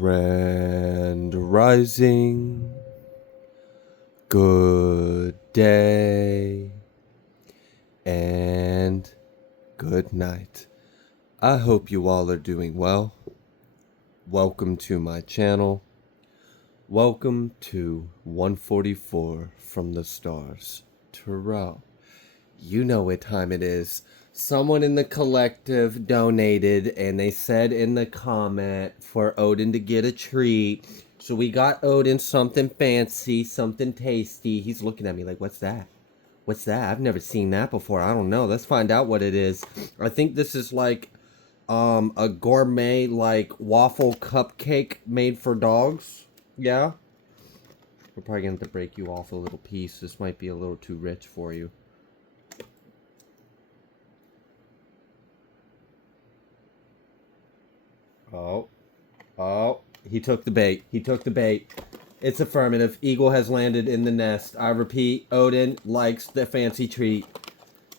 Grand Rising, good day, and good night. I hope you all are doing well. Welcome to my channel. Welcome to 144 from the stars. Terrell, you know what time it is. Someone in the collective donated and they said in the comment for Odin to get a treat. So we got Odin something fancy, something tasty. He's looking at me like, what's that? What's that? I've never seen that before. I don't know. Let's find out what it is. I think this is like a gourmet like waffle cupcake made for dogs. Yeah. We're probably going to have to break you off a little piece. This might be a little too rich for you. Oh, he took the bait. He took the bait. It's affirmative. Eagle has landed in the nest. I repeat, Odin likes the fancy treat.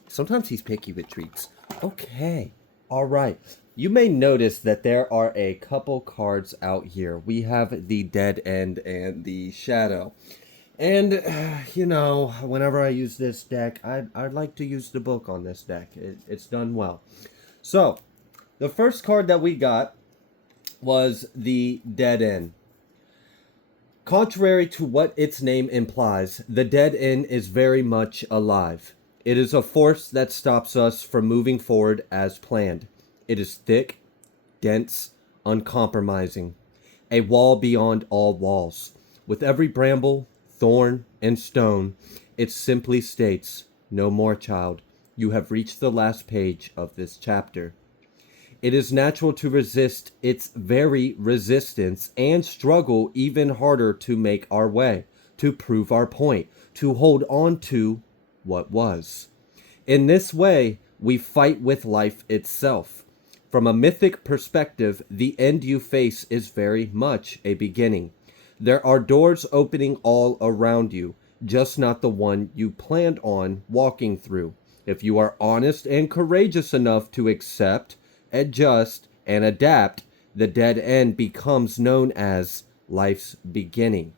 Sometimes he's picky with treats. Okay. All right. You may notice that there are a couple cards out here. We have the Dead End and the Shadow. And, you know, whenever I use this deck, I'd like to use the book on this deck. It's done well. So, the first card that we got was the Dead End. Contrary to what its name implies, the Dead End is very much alive. It is a force that stops us from moving forward as planned. It is thick, dense, uncompromising. A wall beyond all walls. With every bramble, thorn, and stone, it simply states, "No more, child. You have reached the last page of this chapter." It is natural to resist its very resistance and struggle even harder to make our way, to prove our point, to hold on to what was. In this way, we fight with life itself. From a mythic perspective, the end you face is very much a beginning. There are doors opening all around you, just not the one you planned on walking through. If you are honest and courageous enough to accept, adjust, and adapt, the dead end becomes known as life's beginning.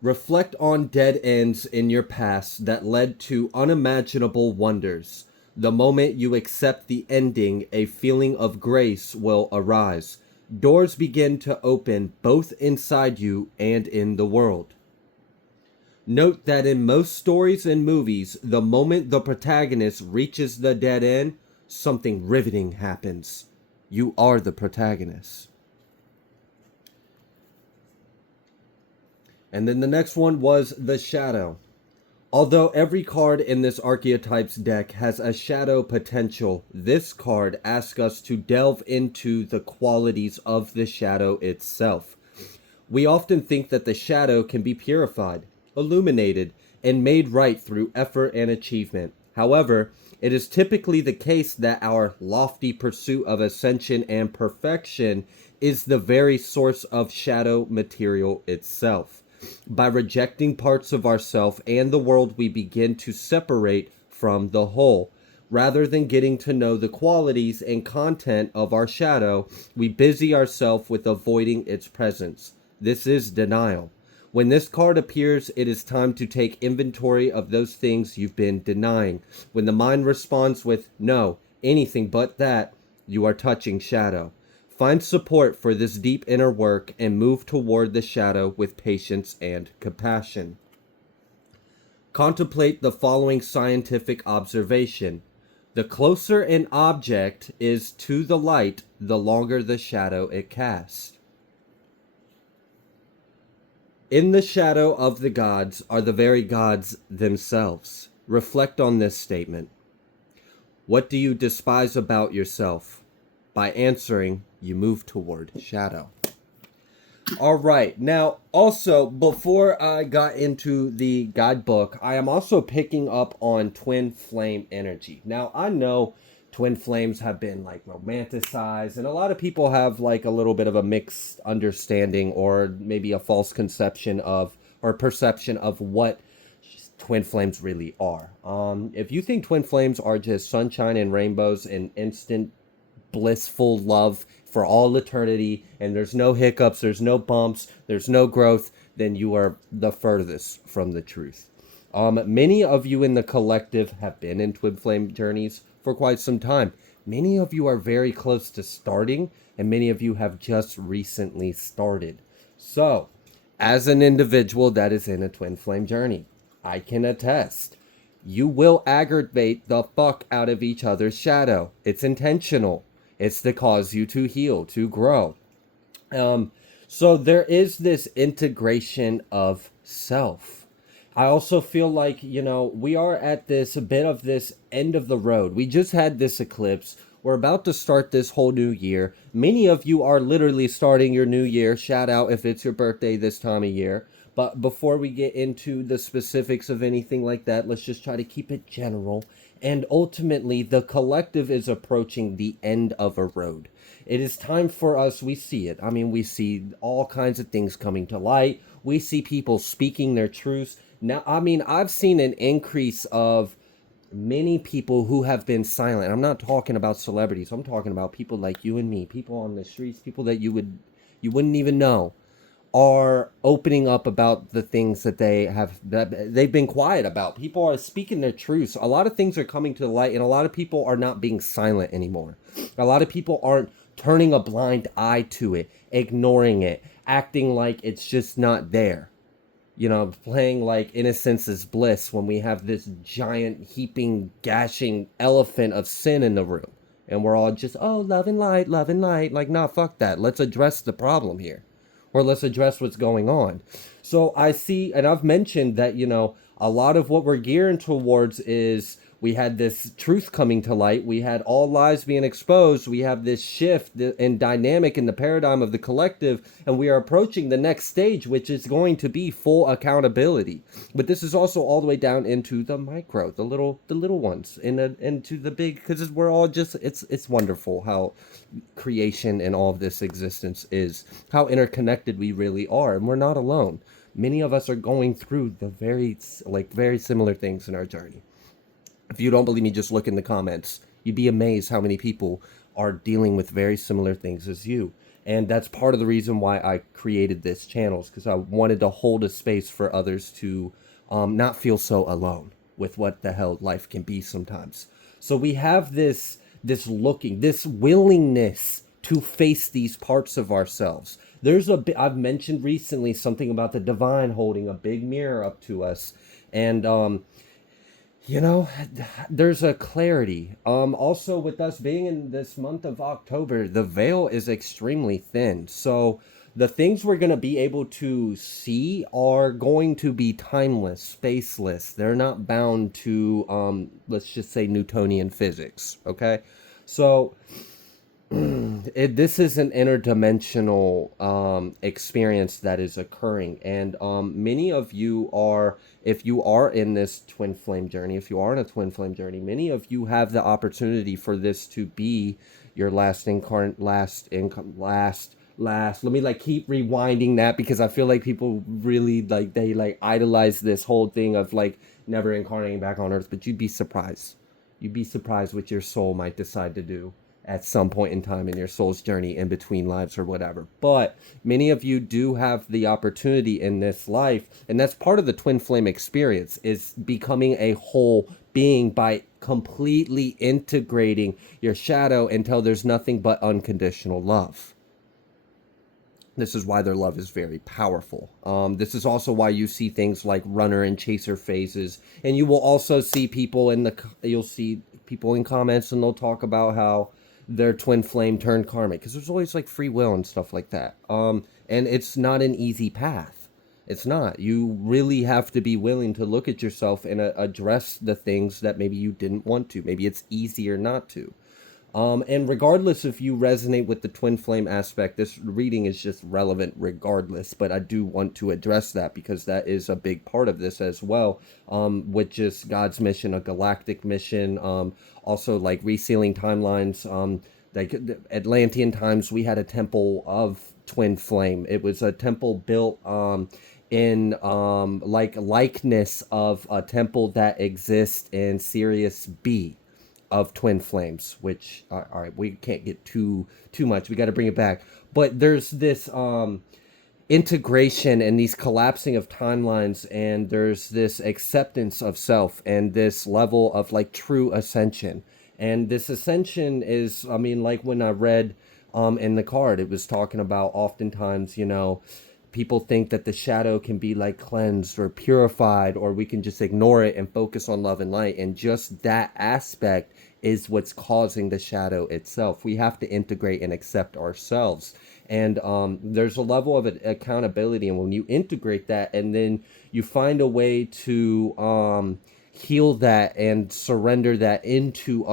Reflect on dead ends in your past that led to unimaginable wonders. The moment you accept the ending, a feeling of grace will arise. Doors begin to open both inside you and in the world. Note that in most stories and movies, the moment the protagonist reaches the dead end, something riveting happens. You are the protagonist. And then the next one was the Shadow. Although every card in this archetype's deck has a shadow potential, this card asks us to delve into the qualities of the shadow itself. We often think that the shadow can be purified, illuminated, and made right through effort and achievement. However, it is typically the case that our lofty pursuit of ascension and perfection is the very source of shadow material itself. By rejecting parts of ourself and the world, we begin to separate from the whole. Rather than getting to know the qualities and content of our shadow, we busy ourselves with avoiding its presence. This is denial. When this card appears, it is time to take inventory of those things you've been denying. When the mind responds with, "No, anything but that," you are touching shadow. Find support for this deep inner work and move toward the shadow with patience and compassion. Contemplate the following scientific observation. The closer an object is to the light, the longer the shadow it casts. In the shadow of the gods are the very gods themselves. Reflect on this statement. What do you despise about yourself? By answering, you move toward shadow. All right. Now, also, before I got into the guidebook, I am also picking up on twin flame energy. Now, I know twin flames have been like romanticized, and a lot of people have like a little bit of a mixed understanding or maybe a false conception of or perception of what twin flames really are. If you think twin flames are just sunshine and rainbows and instant blissful love for all eternity, and there's no hiccups, there's no bumps, there's no growth, then you are the furthest from the truth. Many of you in the collective have been in twin flame journeys for quite some time. Many of you are very close to starting, and many of you have just recently started. So, as an individual that is in a twin flame journey, I can attest, you will aggravate the fuck out of each other's shadow. It's intentional. It's to cause you to heal, to grow. So there is this integration of self. I also feel like, we are at this a bit of this end of the road. We just had this eclipse. We're about to start this whole new year. Many of you are literally starting your new year. Shout out if it's your birthday this time of year. But before we get into the specifics of anything like that, let's just try to keep it general. And ultimately, the collective is approaching the end of a road. It is time for us, we see it. I mean, we see all kinds of things coming to light. We see people speaking their truths. Now, I mean, I've seen an increase of many people who have been silent. I'm not talking about celebrities. I'm talking about people like you and me, people on the streets, people that you wouldn't even know are opening up about the things that they've been quiet about. People are speaking their truths. A lot of things are coming to the light, and a lot of people are not being silent anymore. A lot of people aren't turning a blind eye to it, ignoring it, acting like it's just not there. Playing like innocence is bliss when we have this giant, heaping, gashing elephant of sin in the room. And we're all just, oh, love and light, love and light. Like, nah, fuck that. Let's address the problem here. Or let's address what's going on. So I see, and I've mentioned that, a lot of what we're gearing towards is we had this truth coming to light. We had all lies being exposed. We have this shift in dynamic in the paradigm of the collective, and we are approaching the next stage, which is going to be full accountability. But this is also all the way down into the micro, the little ones, into the big, because we're all just, it's wonderful how creation and all of this existence is, how interconnected we really are, and we're not alone. Many of us are going through the very similar things in our journey. If you don't believe me, just look in the comments. You'd be amazed how many people are dealing with very similar things as you. And that's part of the reason why I created this channel, because I wanted to hold a space for others to not feel so alone with what the hell life can be sometimes. So we have this willingness to face these parts of ourselves. I've mentioned recently something about the divine holding a big mirror up to us. And, there's a clarity. Also, with us being in this month of October, the veil is extremely thin. So the things we're going to be able to see are going to be timeless, spaceless. They're not bound to, let's just say, Newtonian physics. Okay. So this is an interdimensional experience that is occurring, and many of you are, if you are in this twin flame journey, if you are in a twin flame journey, many of you have the opportunity for this to be your last let me keep rewinding that, because I feel like people really they idolize this whole thing of never incarnating back on earth. But you'd be surprised what your soul might decide to do at some point in time in your soul's journey, in between lives or whatever. But many of you do have the opportunity in this life, and that's part of the twin flame experience, is becoming a whole being by completely integrating your shadow until there's nothing but unconditional love. This is why their love is very powerful. This is also why you see things like runner and chaser phases, and you will also see people you'll see people in comments, and they'll talk about how their twin flame turned karmic, because there's always free will and stuff like that. And it's not an easy path. It's not. You really have to be willing to look at yourself and address the things that maybe you didn't want to. Maybe it's easier not to. And regardless if you resonate with the twin flame aspect, this reading is just relevant regardless. But I do want to address that, because that is a big part of this as well, with just God's mission, a galactic mission. Also, resealing timelines. Atlantean times, we had a temple of twin flame. It was a temple built in likeness of a temple that exists in Sirius B. of twin flames, which all right, we can't get too much. We got to bring it back. But there's this integration and these collapsing of timelines, and there's this acceptance of self and this level of like true ascension. And this ascension is, I mean, like when I read in the card, it was talking about oftentimes, you know, people think that the shadow can be like cleansed or purified, or we can just ignore it and focus on love and light. And just that aspect is what's causing the shadow itself. We have to integrate and accept ourselves. And there's a level of accountability. And when you integrate that and then you find a way to heal that and surrender that into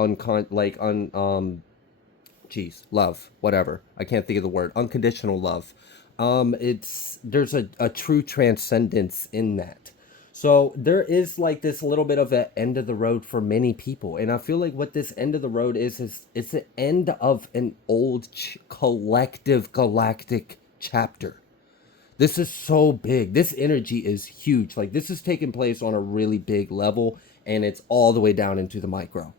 love, whatever. I can't think of the word. Unconditional love. There's a true transcendence in that. So there is like this little bit of an end of the road for many people. And I feel like what this end of the road is it's the end of an old collective galactic chapter. This is so big. This energy is huge. Like this is taking place on a really big level, and it's all the way down into the micro.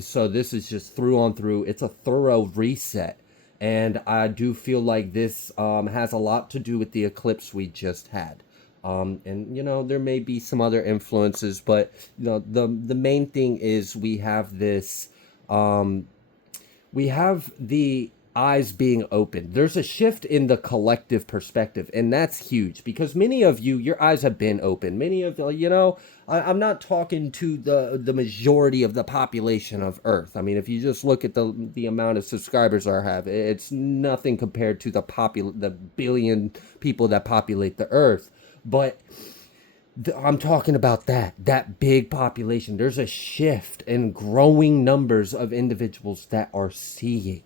So this is just through on through. It's a thorough reset. And I do feel like this has a lot to do with the eclipse we just had. And you know, there may be some other influences, but you know, the main thing is we have this we have the eyes being open. There's a shift in the collective perspective, and that's huge because many of you, your eyes have been open. Many of you know, I'm not talking to the majority of the population of Earth. I mean, if you just look at the amount of subscribers I have, it's nothing compared to the billion people that populate the Earth. But I'm talking about that big population. There's a shift in growing numbers of individuals that are seeing,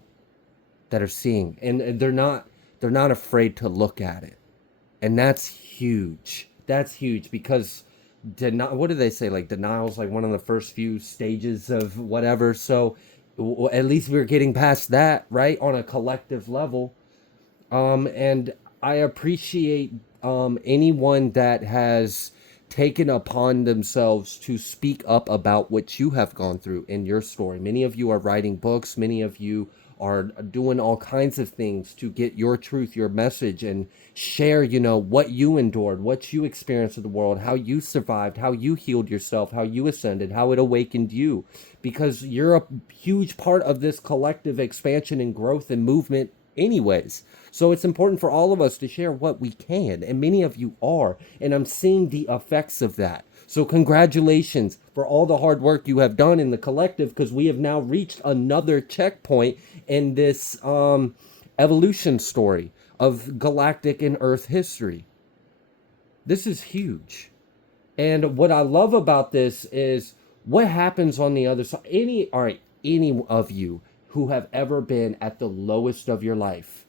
and they're not afraid to look at it. And that's huge. That's huge because what do they say? Like denial is like one of the first few stages of whatever. So at least we're getting past that, right? On a collective level. And I appreciate anyone that has taken upon themselves to speak up about what you have gone through in your story. Many of you are writing books. Many of you are doing all kinds of things to get your truth, your message, and share, you know, what you endured, what you experienced in the world, how you survived, how you healed yourself, how you ascended, how it awakened you. Because you're a huge part of this collective expansion and growth and movement anyways. So it's important for all of us to share what we can, and many of you are, and I'm seeing the effects of that. So congratulations for all the hard work you have done in the collective, because we have now reached another checkpoint in this evolution story of galactic and Earth history. This is huge. And what I love about this is what happens on the other side. Any of you who have ever been at the lowest of your life,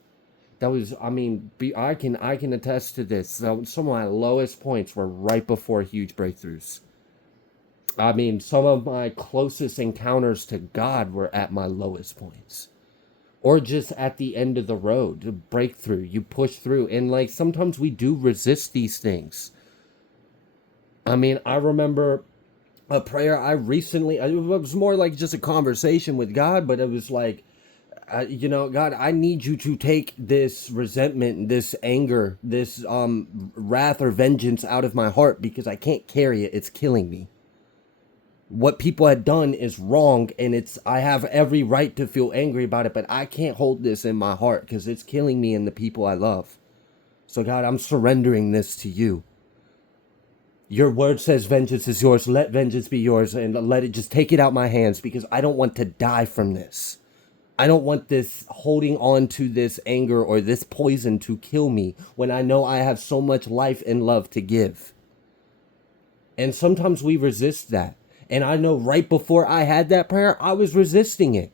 that was, I mean, I can attest to this. So some of my lowest points were right before huge breakthroughs. I mean, some of my closest encounters to God were at my lowest points. Or just at the end of the road, the breakthrough, you push through. And like, sometimes we do resist these things. I mean, I remember a prayer it was more like just a conversation with God, but it was like, you know, God, I need you to take this resentment, this anger, this wrath or vengeance out of my heart, because I can't carry it. It's killing me. What people had done is wrong, and I have every right to feel angry about it, but I can't hold this in my heart because it's killing me and the people I love. So God, I'm surrendering this to you. Your word says vengeance is yours. Let vengeance be yours, and let it just take it out my hands, because I don't want to die from this. I don't want this holding on to this anger or this poison to kill me when I know I have so much life and love to give. And sometimes we resist that. And I know right before I had that prayer, I was resisting it.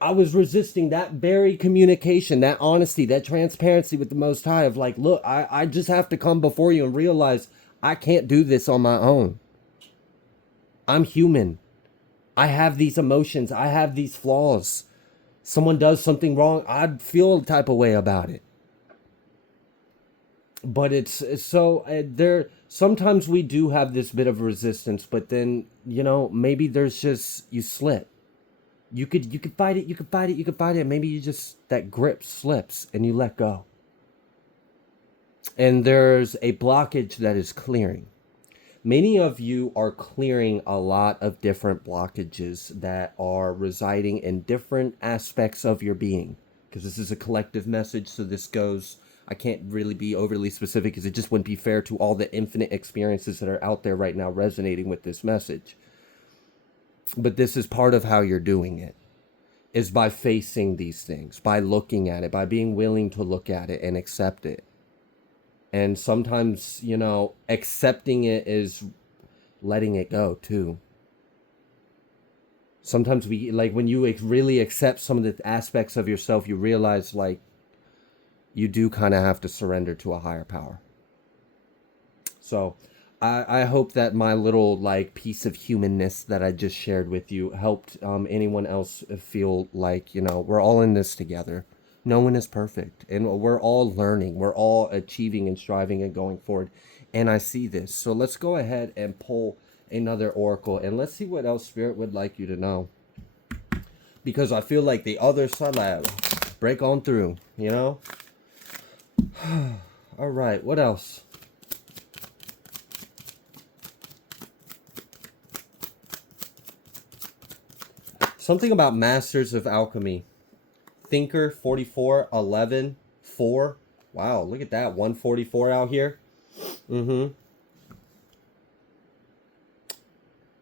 I was resisting that very communication, that honesty, that transparency with the Most High of like, look, I just have to come before you and realize I can't do this on my own. I'm human. I have these emotions. I have these flaws. Someone does something wrong, I'd feel a type of way about it. But it's so sometimes we do have this bit of resistance, but then, you know, maybe there's just, you slip. You could fight it, you could fight it, you could fight it. Maybe you just, that grip slips and you let go. And there's a blockage that is clearing. Many of you are clearing a lot of different blockages that are residing in different aspects of your being. Because this is a collective message, so this goes, I can't really be overly specific because it just wouldn't be fair to all the infinite experiences that are out there right now resonating with this message. But this is part of how you're doing it, is by facing these things, by looking at it, by being willing to look at it and accept it. And sometimes, you know, accepting it is letting it go too. Sometimes we, like, when you really accept some of the aspects of yourself, you realize, like, you do kind of have to surrender to a higher power. So I hope that my little, like, piece of humanness that I just shared with you helped anyone else feel like, you know, we're all in this together. No one is perfect, and we're all learning. We're all achieving and striving and going forward. And I see this. So let's go ahead and pull another oracle, and let's see what else Spirit would like you to know. Because I feel like the other side, break on through, you know? All right, what else? Something about Masters of Alchemy. Thinker 44 11 4. Wow, look at that. 144 out here.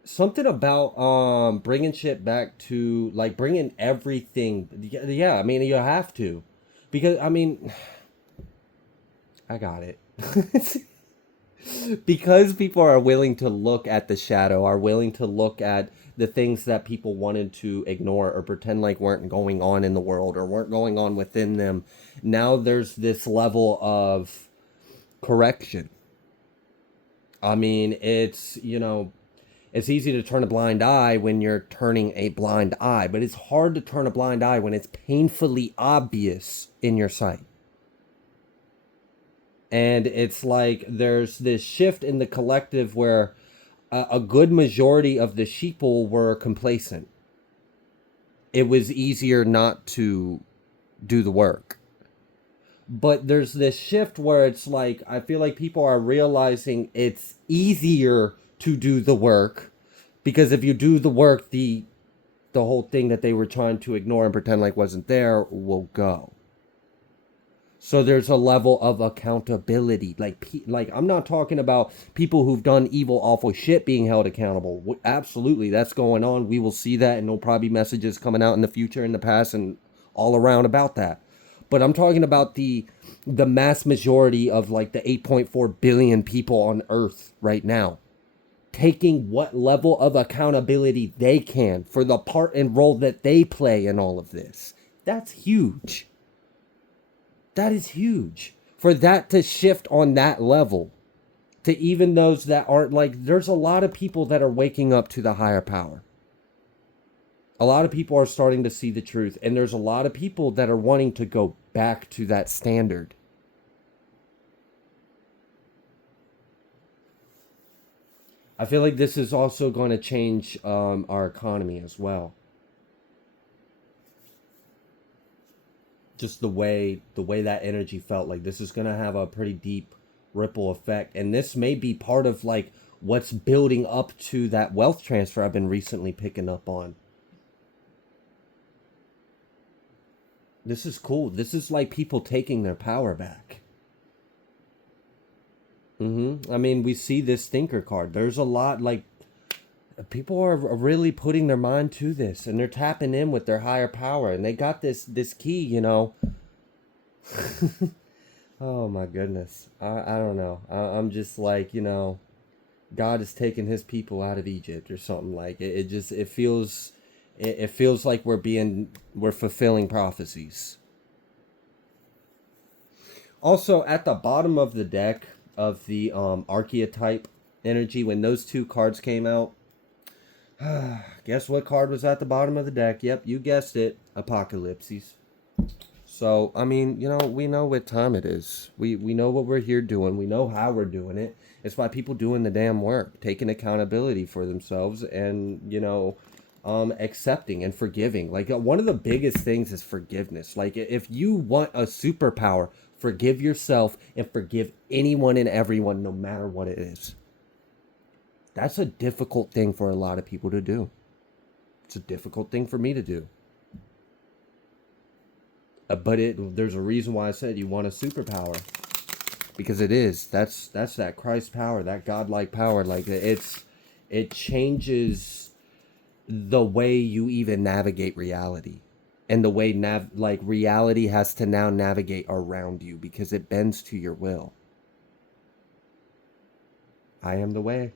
Something about bringing shit back to, like, bringing everything. Yeah, I mean, you have to. Because, I mean, I got it. Because people are willing to look at the shadow, are willing to look at the things that people wanted to ignore or pretend like weren't going on in the world or weren't going on within them. Now there's this level of correction. I mean, it's, you know, it's easy to turn a blind eye when you're turning a blind eye, but it's hard to turn a blind eye when it's painfully obvious in your sight. And it's like there's this shift in the collective where a good majority of the sheeple were complacent. It was easier not to do the work. But there's this shift where it's like, I feel like people are realizing it's easier to do the work, because if you do the work, the whole thing that they were trying to ignore and pretend like wasn't there will go. So there's a level of accountability. Like I'm not talking about people who've done evil, awful shit being held accountable. Absolutely, that's going on. We will see that, and there'll probably be messages coming out in the future, in the past, and all around about that. But I'm talking about the mass majority of, like, the 8.4 billion people on Earth right now, taking what level of accountability they can for the part and role that they play in all of this. That's huge. That is huge. For that to shift on that level, to even those that aren't, like, there's a lot of people that are waking up to the higher power. A lot of people are starting to see the truth, and there's a lot of people that are wanting to go back to that standard. I feel like this is also going to change our economy as well. Just the way that energy felt, like this is going to have a pretty deep ripple effect, and this may be part of, like, what's building up to that wealth transfer I've been recently picking up on. This is cool. This is like people taking their power back. I mean, we see this thinker card. There's a lot, like, people are really putting their mind to this, and they're tapping in with their higher power, and they got this key, you know. Oh my goodness. I don't know. I'm just like, you know, God is taking his people out of Egypt or something. Like it feels like we're fulfilling prophecies. Also, at the bottom of the deck of the archetype energy, when those two cards came out, guess what card was at the bottom of the deck? Yep, you guessed it. Apocalypses. So, I mean, we know what time it is. We know what we're here doing. We know how we're doing it. It's by people doing the damn work, taking accountability for themselves, and, accepting and forgiving. Like, one of the biggest things is forgiveness. Like, if you want a superpower, forgive yourself and forgive anyone and everyone, no matter what it is. That's a difficult thing for a lot of people to do. It's a difficult thing for me to do. But there's a reason why I said you want a superpower, because it is. That's that Christ power, that godlike power. Like, it changes the way you even navigate reality, and the way like reality has to now navigate around you because it bends to your will. I am the way.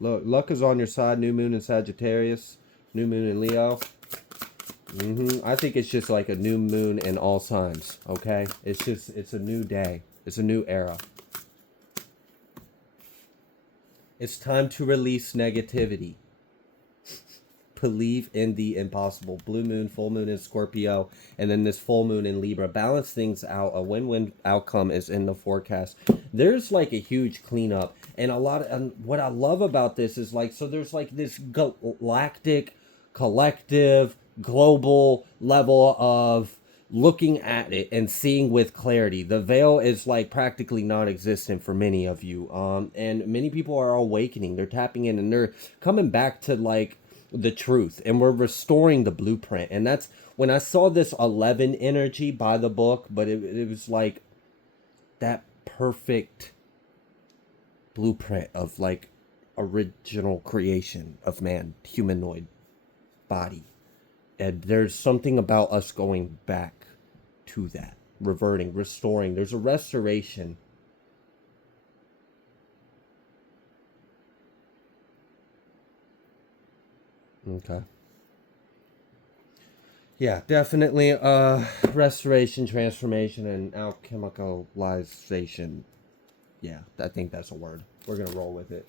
Look, luck is on your side. New moon in Sagittarius, new moon in Leo. I think it's just like a new moon in all signs, okay? It's a new day. It's a new era. It's time to release negativity. Believe in the impossible. Blue moon, full moon in Scorpio, and then this full moon in Libra. Balance things out. A win-win outcome is in the forecast. There's like a huge cleanup, and what I love about this is like, so there's like this galactic, collective, global level of looking at it and seeing with clarity. The veil is like practically non-existent for many of you, and many people are awakening. They're tapping in and they're coming back to like the truth, and we're restoring the blueprint. And that's when I saw this 11 energy by the book, but it was like that perfect blueprint of like original creation of man, humanoid body. And there's something about us going back to that, reverting, restoring. There's a restoration. Okay. Yeah, definitely restoration, transformation, and alchemicalization. Yeah, I think that's a word. We're going to roll with it.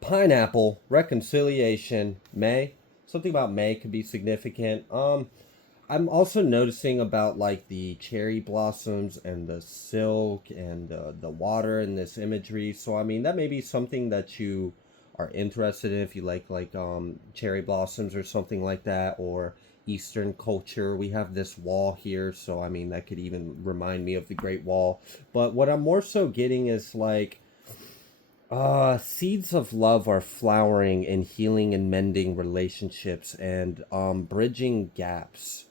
Pineapple, reconciliation, May. Something about May could be significant. I'm also noticing about like the cherry blossoms and the silk and the water and this imagery. So I mean that may be something that you are interested in if you like cherry blossoms or something like that, or Eastern culture. We have this wall here, so I mean that could even remind me of the Great Wall. But what I'm more so getting is like seeds of love are flowering and healing and mending relationships and bridging gaps.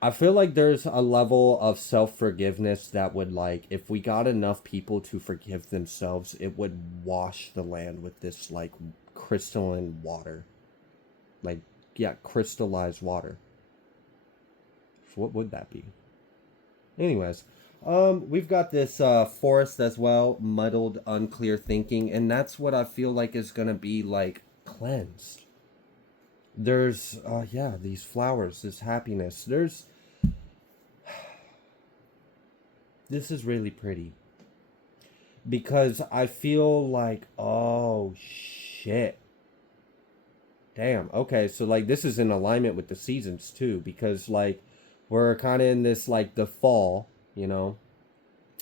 I feel like there's a level of self-forgiveness that would like, if we got enough people to forgive themselves, it would wash the land with this like crystalline water. Like, yeah, crystallized water. So what would that be? Anyways, we've got this forest as well, muddled, unclear thinking, and that's what I feel like is gonna be like cleansed. There's yeah, these flowers, this happiness. This is really pretty because I feel like, oh shit. Damn. Okay, so like this is in alignment with the seasons too, because like we're kind of in this like the fall,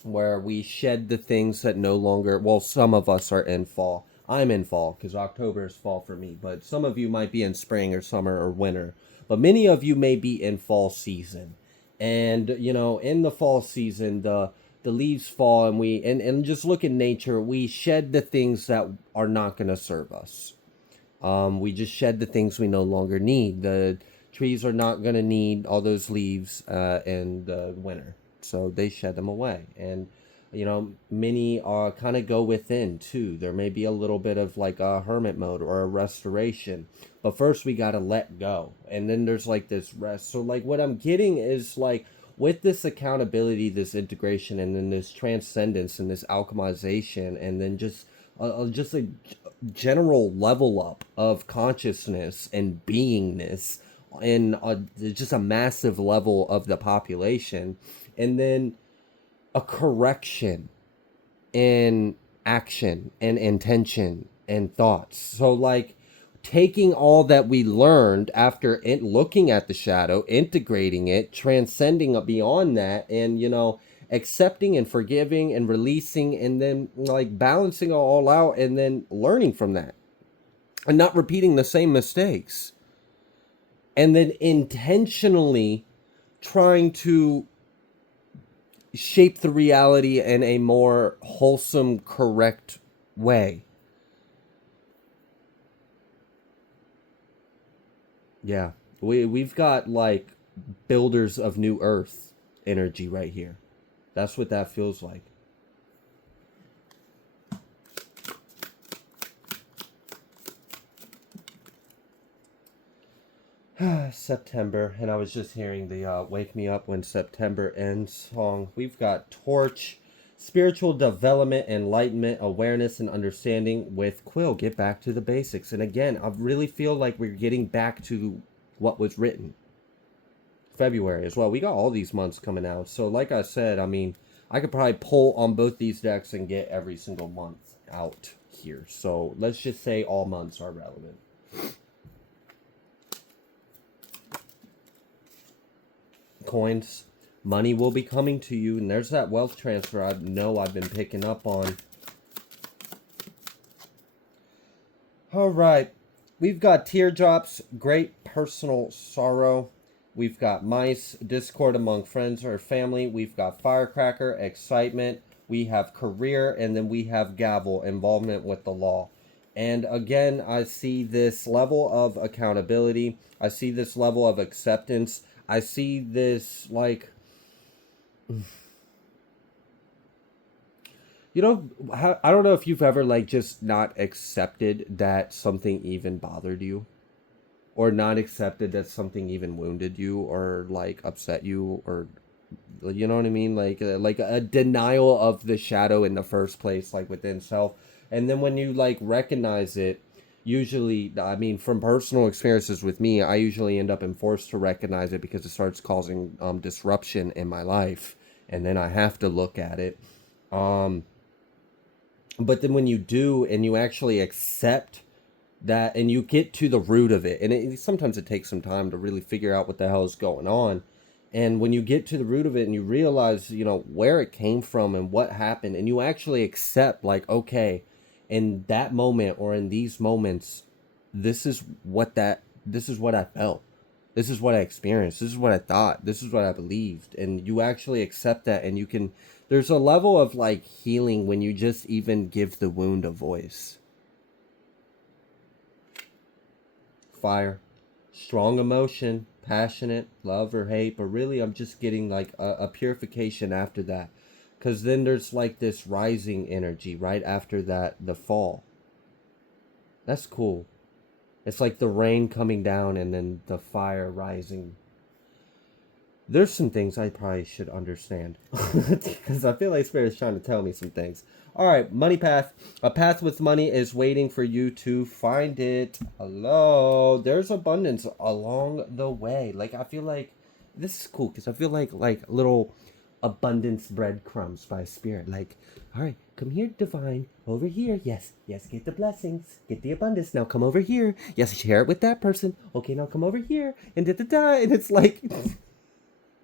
where we shed the things that no longer, well, some of us are in fall. I'm in fall because October is fall for me, but some of you might be in spring or summer or winter. But many of you may be in fall season. And in the fall season, the leaves fall, and and just look at nature, we shed the things that are not going to serve us. We just shed the things we no longer need. The trees are not going to need all those leaves in the winter, so they shed them away. And many kind of go within too. There may be a little bit of like a hermit mode or a restoration, but first we got to let go, and then there's like this rest. So like what I'm getting is like, with this accountability, this integration, and then this transcendence and this alchemization, and then just a general level up of consciousness and beingness in just a massive level of the population, and then a correction in action and intention and thoughts. So like taking all that we learned after looking at the shadow, integrating it, transcending beyond that, and accepting and forgiving and releasing, and then like balancing it all out, and then learning from that and not repeating the same mistakes, and then intentionally trying to shape the reality in a more wholesome, correct way. Yeah, we've got like builders of new earth energy right here. That's what that feels like. September, and I was just hearing the Wake Me Up When September Ends song. We've got Torch, spiritual development, enlightenment, awareness, and understanding with Quill. Get back to the basics. And again, I really feel like we're getting back to what was written. February as well. We got all these months coming out. So like I said, I mean, I could probably pull on both these decks and get every single month out here. So let's just say all months are relevant. Coins, money will be coming to you, and there's that wealth transfer I know I've been picking up on. All right, we've got teardrops, great personal sorrow. We've got mice, discord among friends or family. We've got firecracker, excitement. We have career, and then we have gavel, involvement with the law. And again, I see this level of accountability. I see this level of acceptance. I see this like, I don't know if you've ever like just not accepted that something even bothered you, or not accepted that something even wounded you, or like upset you, or you know what I mean? Like a denial of the shadow in the first place, like within self. And then when you like recognize it, usually, I mean, from personal experiences with me, I usually end up enforced to recognize it because it starts causing disruption in my life, and then I have to look at it. But then when you do, and you actually accept that, and you get to the root of it, and sometimes it takes some time to really figure out what the hell is going on. And when you get to the root of it and you realize, where it came from and what happened, and you actually accept, like, okay, in that moment or in these moments, this is what I felt. This is what I experienced. This is what I thought. This is what I believed. And you actually accept that, and there's a level of like healing when you just even give the wound a voice. Fire, strong emotion, passionate, love or hate, but really I'm just getting like a purification after that, because then there's like this rising energy right after that, the fall. That's cool. It's like the rain coming down and then the fire rising. There's some things I probably should understand because I feel like Spirit's trying to tell me some things. All right, money path. A path with money is waiting for you to find it. Hello. There's abundance along the way. Like, I feel like this is cool because I feel like little abundance breadcrumbs by Spirit. Like, all right, come here, divine. Over here. Yes, get the blessings. Get the abundance. Now come over here. Yes, share it with that person. Okay, now come over here. And da-da-da. And it's like...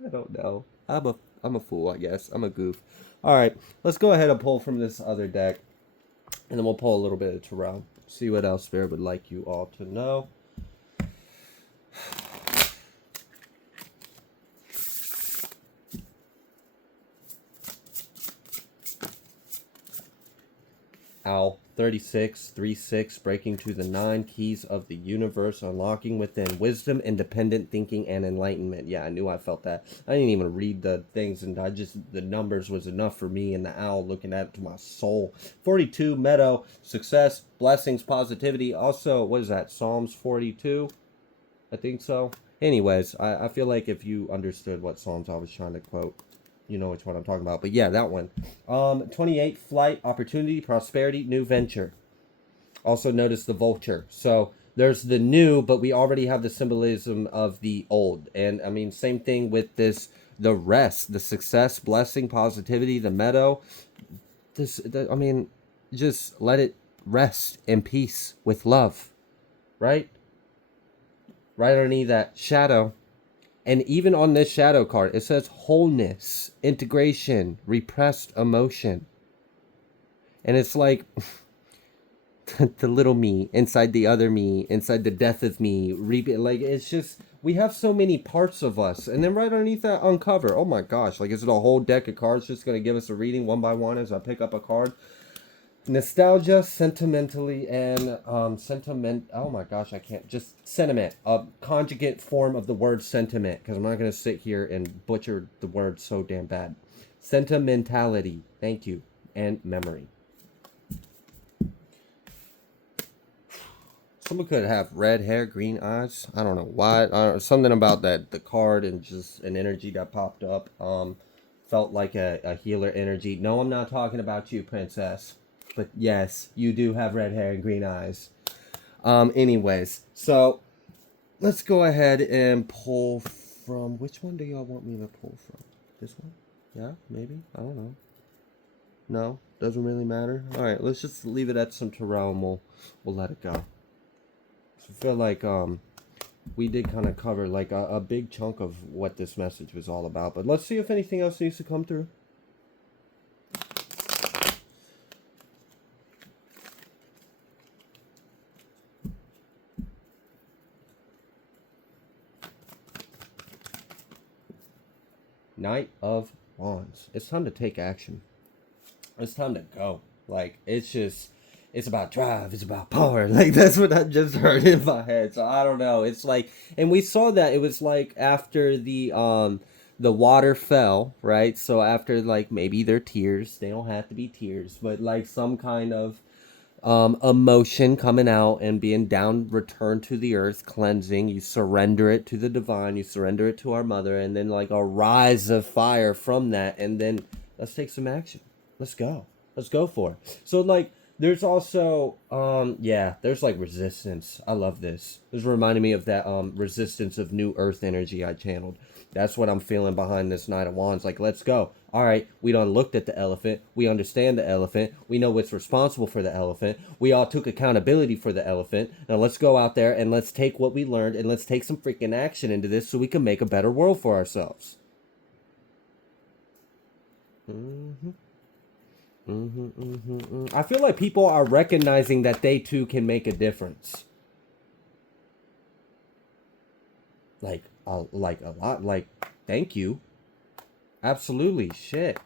I don't know. I'm a fool, I guess. I'm a goof. All right, let's go ahead and pull from this other deck, and then we'll pull a little bit of tarot. See what else Spirit would like you all to know. Owl 36, 3-6, breaking to the 9 keys of the universe, unlocking within wisdom, independent thinking, and enlightenment. Yeah, I knew I felt that. I didn't even read the things, and the numbers was enough for me and the owl looking at it to my soul. 42, meadow, success, blessings, positivity. Also, what is that, Psalms 42? I think so. Anyways, I feel like if you understood what Psalms I was trying to quote, you know which one I'm talking about. But yeah, that one. 28, flight, opportunity, prosperity, new venture. Also notice the vulture. So there's the new, but we already have the symbolism of the old. And I mean, same thing with this, the rest, the success, blessing, positivity, the meadow. I mean, just let it rest in peace with love. right? Right underneath that shadow. And even on this shadow card, it says wholeness, integration, repressed emotion. And it's like the little me inside the other me, inside the death of me. Like, it's just, we have so many parts of us. And then right underneath that, uncover. Oh my gosh, like, is it a whole deck of cards just going to give us a reading one by one as I pick up a card? Nostalgia, sentimentally, and oh my gosh, I can't, just sentiment, a conjugate form of the word sentiment, because I'm not going to sit here and butcher the word so damn bad. Sentimentality, thank you, and memory. Someone could have red hair, green eyes. I don't know why. Something about that, the card, and just an energy that popped up. Felt like a healer energy. No, I'm not talking about you, princess. But yes, you do have red hair and green eyes. Anyways, so let's go ahead and pull from, which one do y'all want me to pull from? This one? Yeah, maybe. I don't know. No, doesn't really matter. All right, let's just leave it at some tarot, and we'll let it go. I feel like we did kind of cover like a big chunk of what this message was all about. But let's see if anything else needs to come through. Knight of Wands. It's time to take action. It's time to go. Like, it's about drive, it's about power. Like, that's what I just heard in my head. So I don't know. It's like, and we saw that it was like after the water fell, right? So after, like, maybe they're tears, they don't have to be tears, but like some kind of emotion coming out and being down, returned to the earth, cleansing. You surrender it to the divine, you surrender it to our mother, and then like a rise of fire from that, and then let's take some action. Let's go for it. So like, there's also yeah, there's like resistance. I love this. This reminded me of that resistance of new earth energy I channeled. That's what I'm feeling behind this Knight of Wands. Like, let's go. All right, we done looked at the elephant. We understand the elephant. We know what's responsible for the elephant. We all took accountability for the elephant. Now let's go out there and let's take what we learned and let's take some freaking action into this so we can make a better world for ourselves. I feel like people are recognizing that they too can make a difference. Like a lot. Like, thank you. Absolutely. Shit.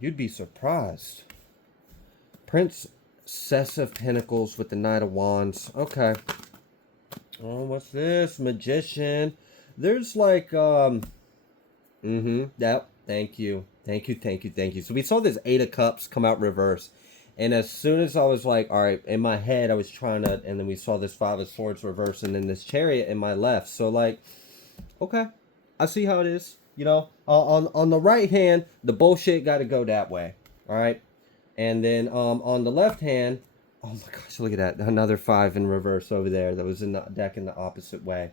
You'd be surprised. Princess of Pentacles with the Knight of Wands. Okay. Oh, what's this? Magician. There's like, yep. Thank you. So we saw this Eight of Cups come out reverse. And as soon as I was like, all right, in my head, I was trying to, and then we saw this Five of Swords reverse and then this Chariot in my left. So like, okay, I see how it is. You know, on the right hand, the bullshit got to go that way. All right. And then on the left hand, oh my gosh, look at that. Another 5 in reverse over there that was in the deck in the opposite way.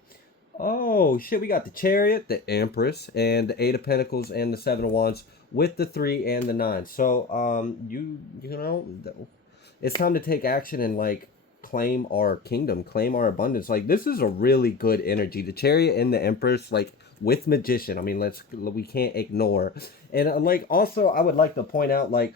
Oh shit, we got the Chariot, the Empress, and the Eight of Pentacles and the Seven of Wands with the 3 and the 9. So you know, it's time to take action and like claim our kingdom, claim our abundance. Like, this is a really good energy. The Chariot and the Empress, like with Magician. I mean, we can't ignore. And like, also I would like to point out, like,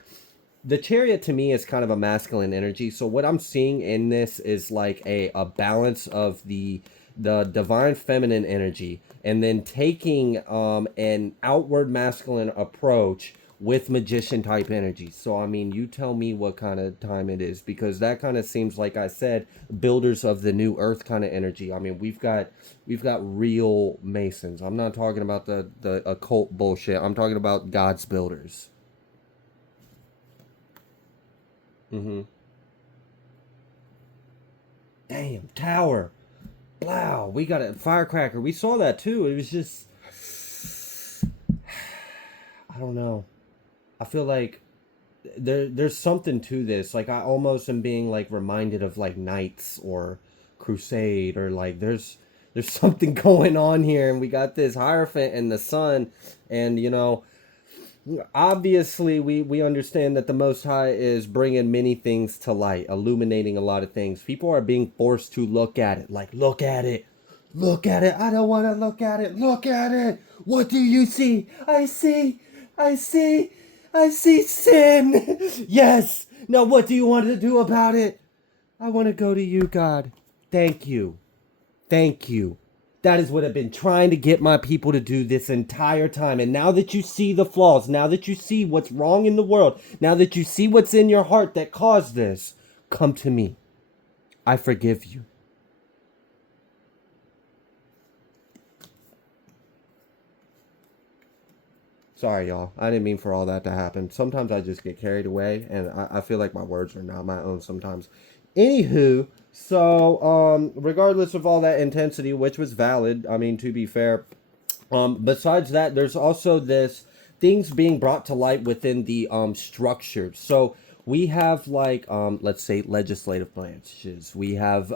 the Chariot to me is kind of a masculine energy. So what I'm seeing in this is like a balance of the divine feminine energy, and then taking an outward masculine approach with magician type energy. So I mean, you tell me what kind of time it is, because that kind of seems, like I said, builders of the new earth kind of energy. I mean, we've got real masons. I'm not talking about the occult bullshit. I'm talking about God's builders. Damn, tower. Wow, we got a firecracker. We saw that too. It was just, I don't know. I feel like there's something to this. Like, I almost am being like reminded of like Knights or Crusade, or like there's something going on here, and we got this Hierophant and the Sun, and you know, Obviously, we understand that the Most High is bringing many things to light, illuminating a lot of things. People are being forced to look at it. Like, look at it. Look at it. I don't want to look at it. Look at it. What do you see? I see, I see sin. Yes. Now, what do you want to do about it? I want to go to you, God. Thank you. Thank you. That is what I've been trying to get my people to do this entire time. And now that you see the flaws, now that you see what's wrong in the world, now that you see what's in your heart that caused this, come to me. I forgive you. Sorry, y'all. I didn't mean for all that to happen. Sometimes I just get carried away, and I feel like my words are not my own sometimes. Anywho, so regardless of all that intensity, which was valid, I mean, to be fair, besides that, there's also this things being brought to light within the structures. So we have like let's say legislative branches. We have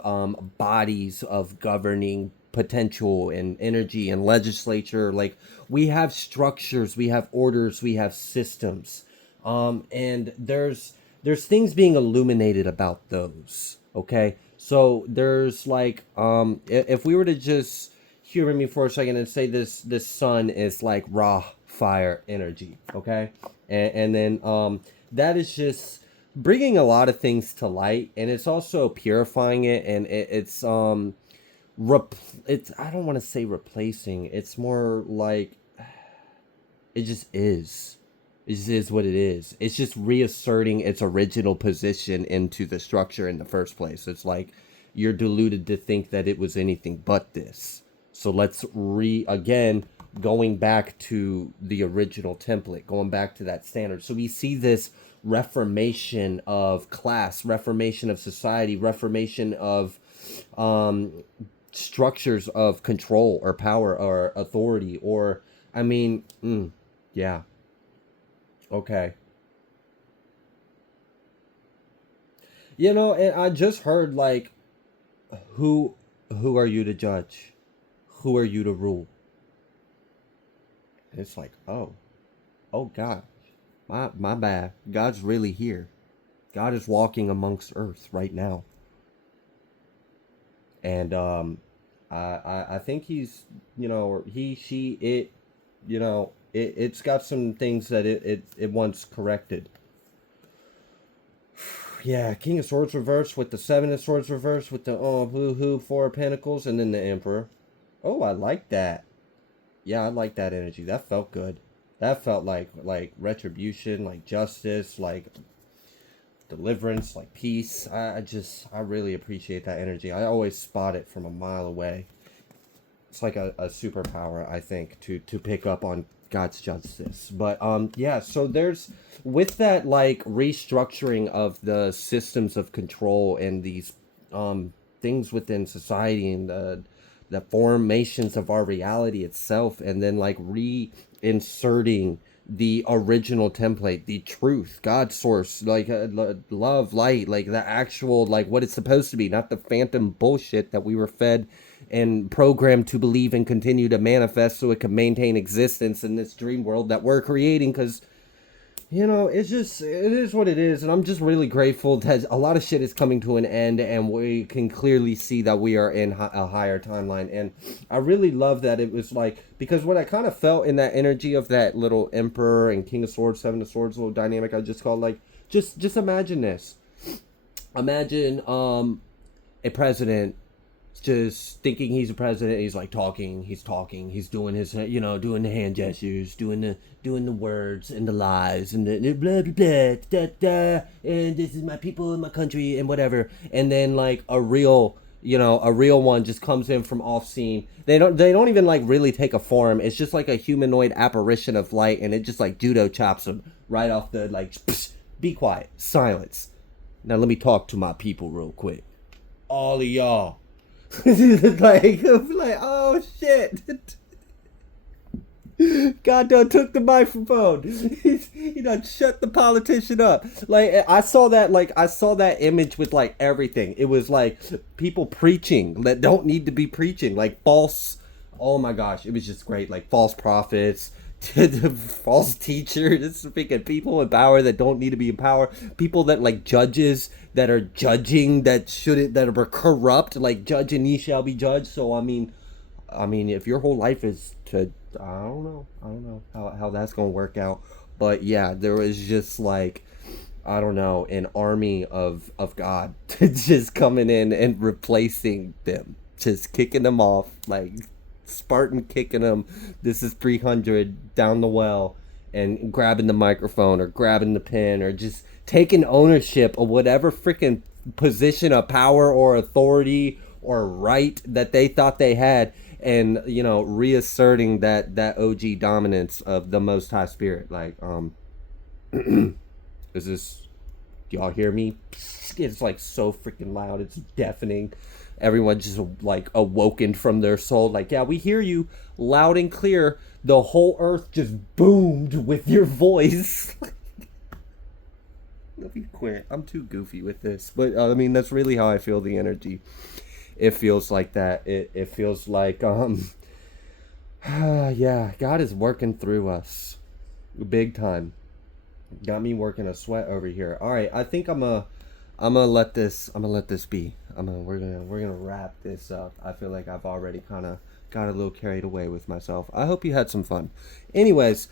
bodies of governing potential and energy and legislature. Like we have structures, we have orders, we have systems. And there's things being illuminated about those. Okay, so there's like if we were to just humor me for a second and say this sun is like raw fire energy, okay, and then that is just bringing a lot of things to light, and it's also purifying it, and it's I don't want to say replacing, it's more like it just is. It just is what it is. It's just reasserting its original position into the structure in the first place. It's like you're deluded to think that it was anything but this. So let's again, going back to the original template, going back to that standard. So we see this reformation of class, reformation of society, reformation of structures of control or power or authority, or I mean, yeah. Okay. You know, and I just heard like who who are you to judge? Who are you to rule? It's like, oh God. My bad. God's really here. God is walking amongst earth right now. And I think he's, you know, or he, she, it, you know, it's got some things that it once corrected. Yeah, King of Swords reversed with the Seven of Swords reversed with the woo-hoo, Four of Pentacles, and then the Emperor. Oh, I like that. Yeah, I like that energy. That felt good. That felt like retribution, like justice, like deliverance, like peace. I really appreciate that energy. I always spot it from a mile away. It's like a superpower, I think, to pick up on God's justice. But yeah, so there's with that like restructuring of the systems of control and these things within society and the formations of our reality itself, and then like reinserting the original template, the truth, God's source, like love, light, like the actual, like what it's supposed to be, not the phantom bullshit that we were fed and programmed to believe and continue to manifest so it can maintain existence in this dream world that we're creating. Because you know, it's just, it is what it is. And I'm just really grateful that a lot of shit is coming to an end, and we can clearly see that we are in a higher timeline. And I really love that it was like, because what I kind of felt in that energy of that little Emperor and King of Swords, Seven of Swords little dynamic, I just called like, just imagine this. Imagine a president just thinking he's a president. He's like talking, he's doing his, you know, doing the hand gestures, doing the words and the lies and the blah blah blah da, da, and this is my people in my country and whatever. And then like a real, you know, a real one just comes in from off scene. They don't even like really take a form. It's just like a humanoid apparition of light, and it just like judo chops them right off the like, psh, be quiet, silence. Now let me talk to my people real quick. All of y'all. like oh shit. God done took the microphone. He done shut the politician up. Like I saw that image with like everything. It was like people preaching that don't need to be preaching, like false, oh my gosh, it was just great. Like false prophets, false teachers, freaking people in power that don't need to be in power, people that like judges that are judging that shouldn't, that are corrupt, like judge and ye shall be judged. So I mean, if your whole life is to, I don't know how that's gonna work out. But yeah, there was just like, I don't know, an army of God just coming in and replacing them, just kicking them off, like Spartan kicking them. This is 300 down the well, and grabbing the microphone or grabbing the pen or just taking ownership of whatever freaking position of power or authority or right that they thought they had, and reasserting that OG dominance of the Most High Spirit. Like, is this, do y'all hear me? It's like so freaking loud, it's deafening. Everyone just like awoken from their soul, like, yeah, we hear you loud and clear. The whole earth just boomed with your voice. Let me quit, I'm too goofy with this, but I mean, that's really how I feel the energy. It feels like that. It feels like yeah, God is working through us big time. Got me working a sweat over here. All right, I think I'm gonna let this be. We're gonna wrap this up. I feel like I've already kind of got a little carried away with myself. I hope you had some fun. Anyways,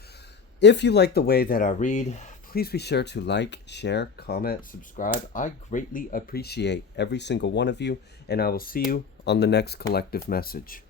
if you like the way that I read, please be sure to like, share, comment, subscribe. I greatly appreciate every single one of you, and I will see you on the next collective message.